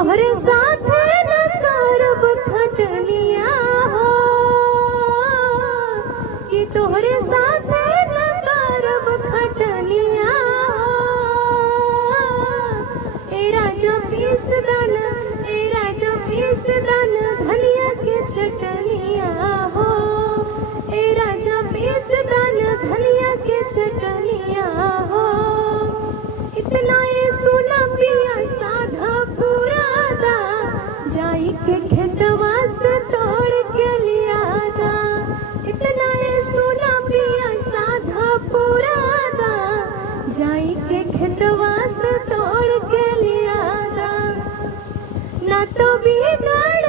तोहरे साथे न करब खटनिया हो, कि तोहरे साथे न करब खटनिया हो। ए राजा पीस दाना, ए राजा पीस दाना धनिया के चटनिया हो, ए राजा पीस दाना धनिया के चटनिया हो। इतना ये सुना पिया साधा पुरादा, जाई के खेतवा से तोड़ के लिया दा। इतना ये सुना पिया साधा पुरादा, जाई के खेतवा से तोड़ के लिया दा। ना तो बिगड़